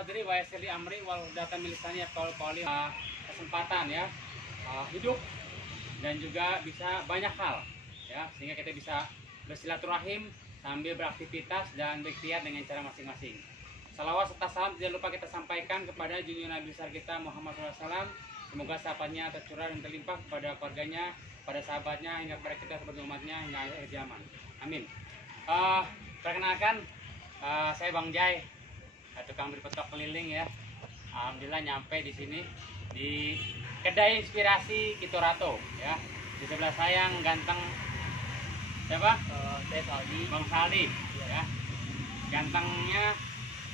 qadri wa yassir li amri wal hudatan min lisani yafqahu qawli. Kesempatan ya hidup dan juga bisa banyak hal ya, sehingga kita bisa bersilaturahim sambil beraktivitas dan berikhtiar dengan cara masing-masing. Salawat serta salam tidak lupa kita sampaikan kepada junjungan Nabi besar kita Muhammad SAW. Semoga sahabatnya tercurah dan terlimpah kepada keluarganya, pada sahabatnya, hingga kepada kita sebagai umatnya hingga akhir zaman. Amin. Perkenalkan, saya Bang Jai, tukang berpetok keliling ya. Alhamdulillah nyampe di sini di kedai inspirasi Kitorato ya. Di sebelah saya yang ganteng siapa? Saya Saldi. Bang Saldi ya. Gantengnya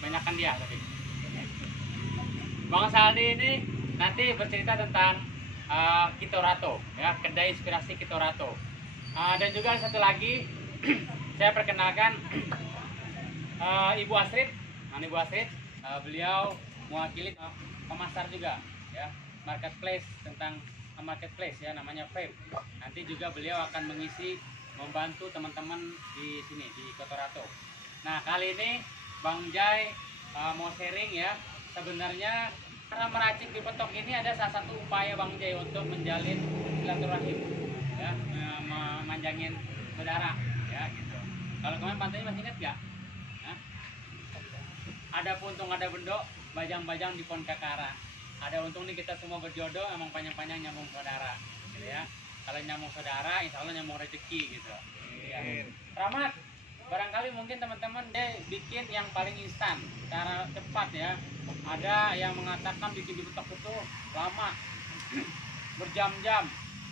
banyakan dia tapi. Bang Saldi ini nanti bercerita tentang Kitorato ya, kedai inspirasi Kitorato. Dan juga satu lagi saya perkenalkan Ibu Astrid. Ibu Astrid, beliau mewakili pemasar juga ya, marketplace, tentang marketplace ya, namanya Vape. Nanti juga beliau akan mengisi, membantu teman-teman di sini di Kitorato. Nah, kali ini Bang Jai mau sharing ya. Sebenarnya cara meracik di petok ini ada salah satu upaya Bang Jai untuk menjalin silaturahim ya, memanjangin saudara ya gitu. Kalau kemarin pantainya masih ingat gak? Ada puntung, ada bendok, bajang-bajang di pohon kakara. Ada untung nih kita semua berjodoh, emang panjang-panjang nyambung saudara gitu ya. Kalau nyambung saudara, insya Allah nyambung rezeki gitu ya. Rahmat, barangkali mungkin teman-teman dia bikin yang paling instan, cara cepat ya. Ada yang mengatakan bikin di petok itu lama, berjam-jam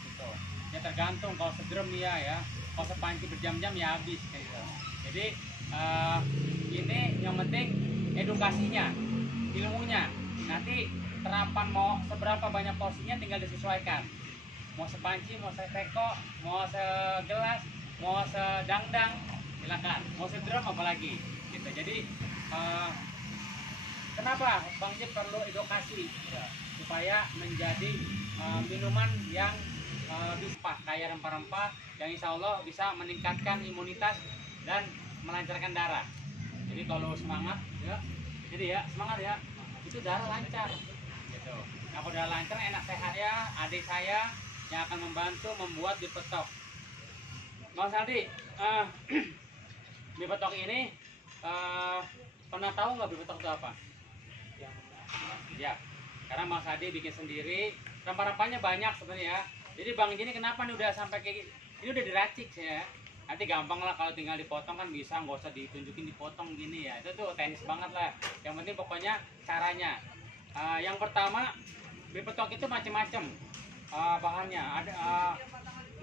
gitu. Ya tergantung, kalau segerem ya, kalau sepanci berjam-jam ya habis gitu. Jadi ini yang penting edukasinya, ilmunya. Nanti terapan mau seberapa banyak porsinya tinggal disesuaikan. Mau sepanci, mau seteko, mau segelas, mau sedangdang, silakan. Mau sedrum apalagi gitu. Jadi kenapa Bang Jai perlu edukasi ya, supaya menjadi minuman yang bisa kaya rempah-rempah yang insya Allah bisa meningkatkan imunitas dan melancarkan darah. Jadi kalau semangat ya, jadi ya semangat ya, itu darah lancar gitu. Nah, kalau darah lancar enak sehat ya. Adik saya yang akan membantu membuat di petok. Bang Saldi, di petok ini pernah tahu nggak di petok itu apa? Ya, karena Bang Saldi bikin sendiri, rempah-rempahnya banyak sebenarnya. Jadi Bang ini kenapa nih udah sampai kayak ini udah diracik saya. Nanti gampang lah kalau tinggal dipotong kan bisa, nggak usah ditunjukin dipotong gini ya. Itu tuh teknis banget lah. Yang penting pokoknya caranya. Yang pertama, bepetok itu macam-macam bahannya. Ada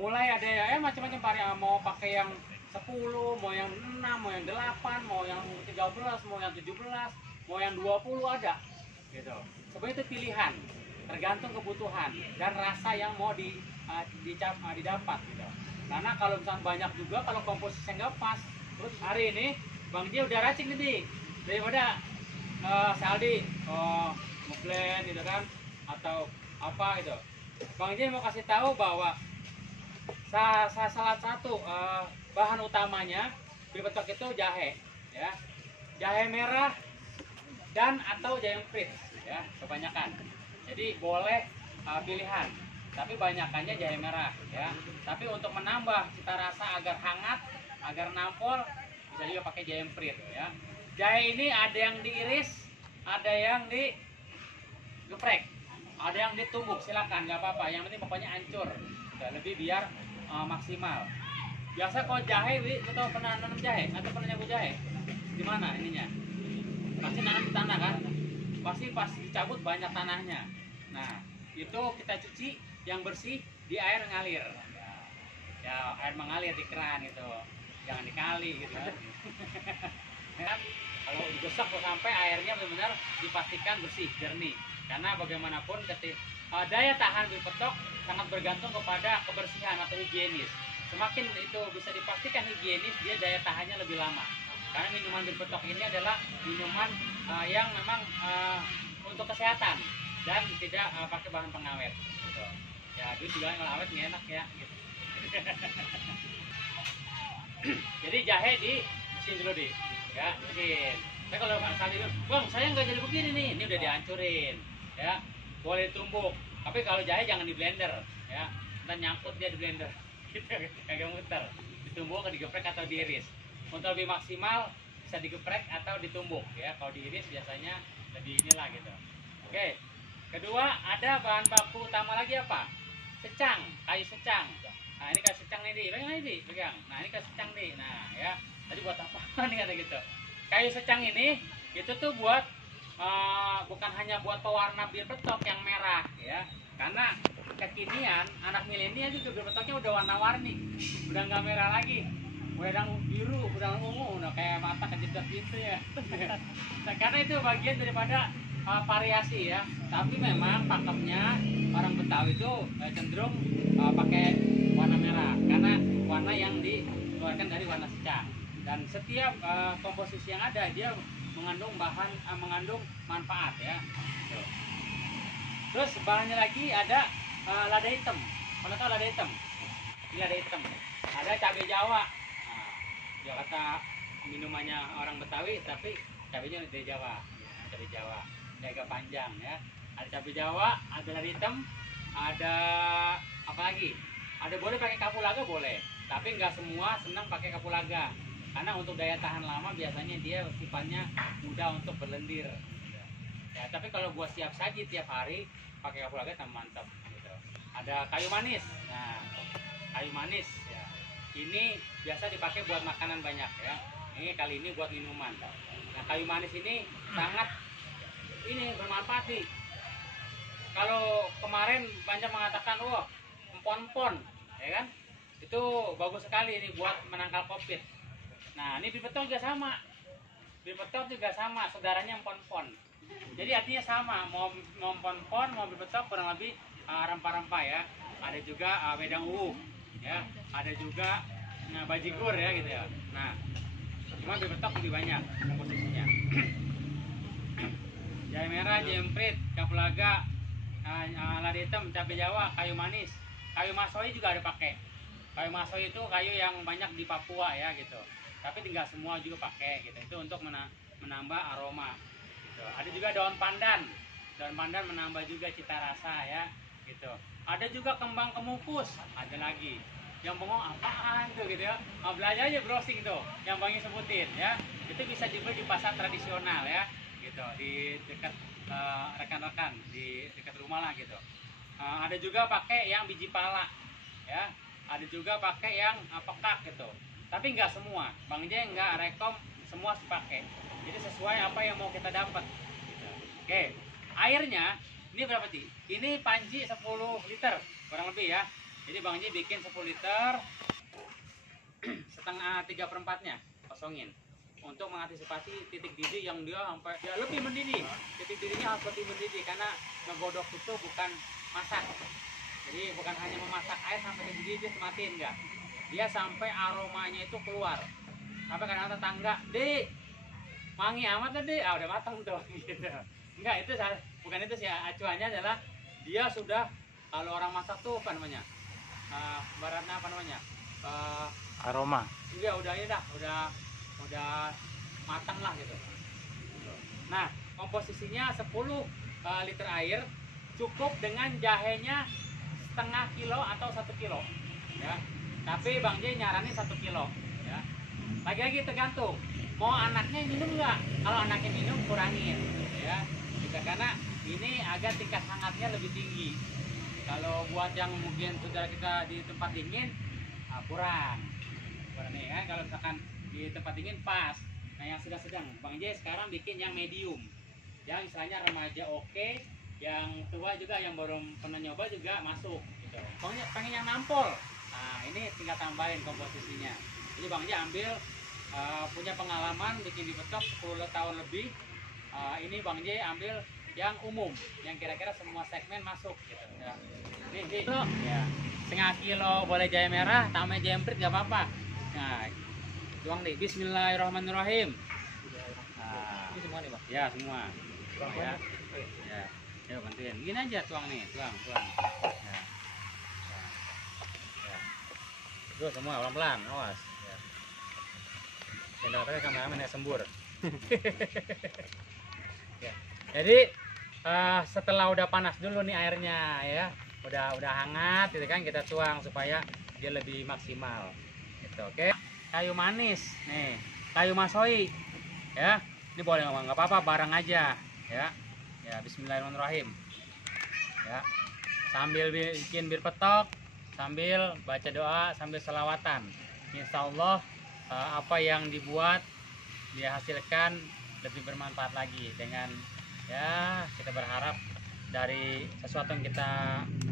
mulai ada ya macam-macam varian. Mau pakai yang 10, mau yang 6, mau yang 8, mau yang 13, mau yang 17, mau yang 20 ada. Gitu. Sebenarnya itu pilihan, tergantung kebutuhan dan rasa yang mau didapat gitu. Karena kalau misalnya banyak juga, kalau komposisinya nggak pas, terus hari ini Bang Jai udah racik nih daripada Saldi ngeblend gitu kan atau apa gitu. Bang Jai mau kasih tahu bahwa salah satu bahan utamanya di petok itu jahe ya, jahe merah dan atau jahe prit ya kebanyakan. Jadi boleh pilihan, tapi banyakannya jahe merah ya. Tapi untuk menambah cita rasa agar hangat, agar nampol, bisa juga pakai jahe prit ya. Jahe ini ada yang diiris, ada yang digeprek, ada yang ditumbuk, silakan nggak apa-apa. Yang penting pokoknya hancur, lebih biar maksimal. Biasa kalau jahe, kita pernah nanam jahe atau pernah nyabu jahe? Di mana ininya? Pasti nanam di tanah kan? Pasti pas dicabut banyak tanahnya. Nah, itu kita cuci yang bersih di air ngalir ya, air mengalir di keran itu, jangan di kali gitu kan. Kalau digosok sampai airnya benar-benar dipastikan bersih, jernih, karena bagaimanapun daya tahan di petok sangat bergantung kepada kebersihan atau higienis. Semakin itu bisa dipastikan higienis, dia daya tahannya lebih lama. Karena minuman bir petok ini adalah minuman yang memang untuk kesehatan dan tidak pakai bahan pengawet gitu. Ya, itu juga kalau awet nggak enak ya gitu. Jadi jahe di mesin dulu ya, mesin. Tapi kalau misalnya bilang, bang saya nggak jadi begini nih, ini udah dihancurin, ya boleh ditumbuk. Tapi kalau jahe jangan di blender, ya, ntar nyangkut dia di blender, gitu, kagak muter. Ditumbuk, digeprek atau diiris. Untuk lebih maksimal bisa digeprek atau ditumbuk, ya. Kalau diiris biasanya lebih inilah gitu. Oke. Kedua ada bahan baku utama lagi apa? Secang, kayu secang. Nah ini kayu secang nih, pegang ini, pegang. Nah ini kayu secang nih, nah ya. Tadi buat apa nih kata gitu? Kayu secang ini itu tuh buat bukan hanya buat pewarna bir petok yang merah ya, karena kekinian anak milenial juga bir petoknya udah warna-warni, udah nggak merah lagi, udah biru, udah ungu, udah kayak mata kejedot gitu ya. Nah, karena itu bagian daripada variasi ya, tapi memang pakemnya orang Betawi itu cenderung pakai warna merah karena warna yang dikeluarkan dari warna secang. Dan setiap komposisi yang ada dia mengandung mengandung manfaat ya. Terus bahannya lagi ada lada hitam. Mana tahu lada hitam? Ini lada hitam. Ada cabai Jawa. Nah, dia kata minumannya orang Betawi tapi cabainya dari Jawa. Cabai Jawa. Dia agak panjang ya. Ada cabai Jawa, ada lada hitam, ada apa lagi? Ada boleh pakai kapulaga boleh, tapi nggak semua senang pakai kapulaga. Karena untuk daya tahan lama biasanya dia sifatnya mudah untuk berlendir. Ya, tapi kalau buat siap saji tiap hari pakai kapulaga tambah mantap. Gitu. Ada kayu manis. Nah, kayu manis. Ya. Ini biasa dipakai buat makanan banyak ya. Ini kali ini buat minuman. Nah, kayu manis ini sangat bermanfaat nih. Kalau kemarin banyak mengatakan, wah, empon-empon, ya kan? Itu bagus sekali ini buat menangkal COVID. Nah, ini bir petok juga sama. Bir petok juga sama, saudaranya empon-empon. Jadi artinya sama, mau empon-empon, mau bir petok kurang lebih rempah-rempah ya. Ada juga wedang uwu, ya. Ada juga bajigur ya gitu ya. Nah, cuma bir petok lebih banyak komposisinya. Jahe merah, jemprit, kapulaga, lada hitam, cabai Jawa, kayu manis, kayu masoi juga ada pakai. Kayu masoi itu kayu yang banyak di Papua ya gitu. Tapi tinggal semua juga pakai gitu. Itu untuk menambah aroma. Gitu. Ada juga daun pandan. Daun pandan menambah juga cita rasa ya gitu. Ada juga kembang kemupus, ada lagi. Yang bengong apaan tuh gitu ya. Belajar aja browsing tuh yang Bang sebutin ya. Itu bisa dibeli di pasar tradisional ya gitu, di dekat rekan-rekan di dekat rumah lah gitu. Ada juga pakai yang biji pala ya, ada juga pakai yang pekak gitu, tapi nggak semua. Bang J nggak rekom semua dipakai, jadi sesuai apa yang mau kita dapat gitu. Oke, airnya ini berapa sih? Ini panci 10 liter kurang lebih ya. Jadi Bang J bikin 10 liter setengah 3/4-nya kosongin untuk mengantisipasi titik didih yang dia sampai ya lebih mendidih. Titik didihnya harus lebih mendidih karena ngegodok itu bukan masak. Jadi bukan hanya memasak air sampai mendidih dia matiin enggak. Dia sampai aromanya itu keluar. Sampai kadang-kadang tetangga, "Dek, wangi amat tadi." Udah matang tuh gitu. Enggak, itu bukan itu sih, acuannya adalah dia sudah, kalau orang masak tuh apa namanya? Baratnya apa namanya? Aroma. Iya, udah ini dah, udah matang lah gitu. Nah, komposisinya 10 liter air cukup dengan jahenya setengah kilo atau 1 kilo ya. Tapi Bang J nyaranin 1 kilo ya. Lagi-lagi tergantung mau anaknya minum nggak. Kalau anaknya minum kurangin ya. Juga karena ini agak tingkat hangatnya lebih tinggi. Kalau buat yang mungkin saudara kita di tempat dingin kurang nih kan. Kalau misalkan di tempat dingin pas. Nah, yang sedang-sedang Bang J sekarang bikin yang medium, yang istilahnya remaja oke, yang tua juga yang baru pernah nyoba juga masuk gitu. Pokoknya pengen yang nampol, nah ini tinggal tambahin komposisinya. Jadi Bang J ambil punya pengalaman bikin di petok 10 tahun lebih. Ini Bang J ambil yang umum, yang kira-kira semua segmen masuk gitu ya. Nih ya, setengah kilo boleh jahe merah, tambah jemprit gak apa-apa. Nah, tuang nih, bismillahirrahmanirrahim. Nah, Ini semua nih, Bang. ya semua. Ya. Ya. Ya, bantuin. Gini aja tuang nih, tuang. Ya. Ya. Itu semua pelan-pelan, awas. Ya. Cendol tapi kameramen ya sembur. Ya. Jadi setelah udah panas dulu nih airnya ya, udah hangat gitu kan, kita tuang supaya dia lebih maksimal gitu. Oke, kayu manis nih, kayu masoi ya, ini boleh nggak apa-apa, barang aja ya. Ya, bismillahirrahmanirrahim ya, sambil bikin bir petok, sambil baca doa, sambil selawatan, insya Allah apa yang dibuat dia hasilkan lebih bermanfaat lagi. Dengan ya, kita berharap dari sesuatu yang kita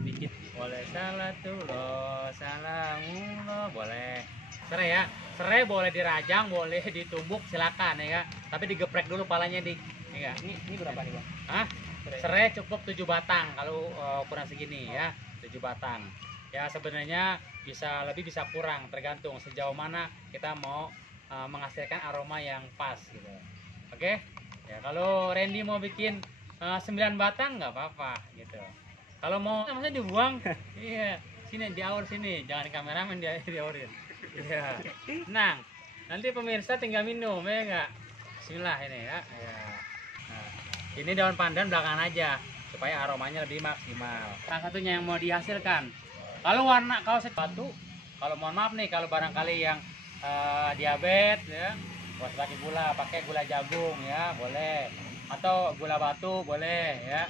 bikin, boleh salatullah salamullah, boleh serai ya, serai boleh dirajang, boleh ditumbuk, silakan ya, tapi digeprek dulu palanya di ya. Ini berapa nih Bang? Hah? Serai cukup 7 batang kalau ukuran segini ya, 7 batang ya. Sebenarnya bisa lebih bisa kurang, tergantung sejauh mana kita mau menghasilkan aroma yang pas gitu. Oke ya, kalau Randy mau bikin 9 batang nggak apa-apa gitu. Kalau mau maksudnya dibuang iya, sini diaur sini, jangan kameramen diaurin ya. Tenang, nanti pemirsa tinggal minum ya enggak. Bismillah ini ya, ya. Nah, ini daun pandan belakangan aja supaya aromanya lebih maksimal. Salah satunya yang mau dihasilkan, kalau warna, kalau sepatu, kalau mohon maaf nih, kalau barangkali yang diabetes ya, buat pakai gula, pakai gula jagung ya boleh, atau gula batu boleh ya.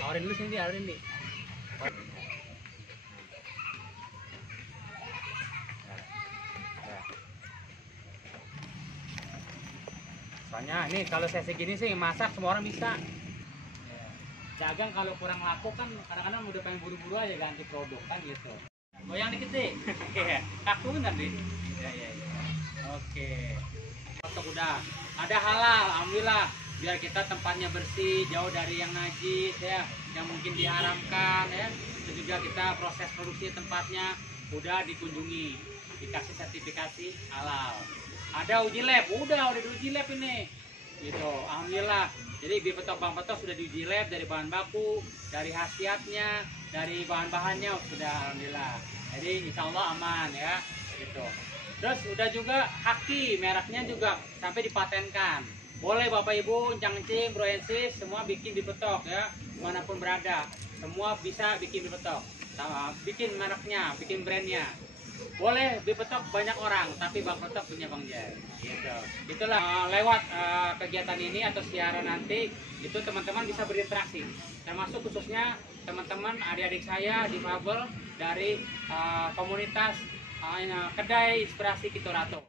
Aurin dulu sini, aurin nih. Soalnya ini kalau saya segini sih masak semua orang bisa. Dagang kalau kurang laku kan kadang-kadang udah pengen buru-buru aja ganti produk kan gitu. Goyang dikit deh. Kaku bener deh. Ya. Oke. Foto udah. Ada halal, alhamdulillah. Biar kita tempatnya bersih, jauh dari yang najis ya, yang mungkin diharamkan ya. Dan juga kita proses produksi tempatnya udah dikunjungi, dikasih sertifikasi halal. Ada uji lab, udah diuji lab ini gitu, alhamdulillah. Jadi bir petok Bang Petok sudah diuji lab dari bahan baku, dari khasiatnya, dari bahan-bahannya sudah alhamdulillah. Jadi insya Allah aman ya gitu. Terus udah juga haki, mereknya juga sampai dipatenkan. Boleh Bapak Ibu, encang-encing, bro-ensis, semua bikin bir petok ya, manapun berada, semua bisa bikin bir petok. Bikin mereknya, bikin brandnya. Boleh bir petok banyak orang, tapi Bang Petok punya Bang Jai gitu. Itulah lewat kegiatan ini atau siaran nanti, itu teman-teman bisa berinteraksi, termasuk khususnya teman-teman adik-adik saya difabel dari komunitas kedai inspirasi Kitorato.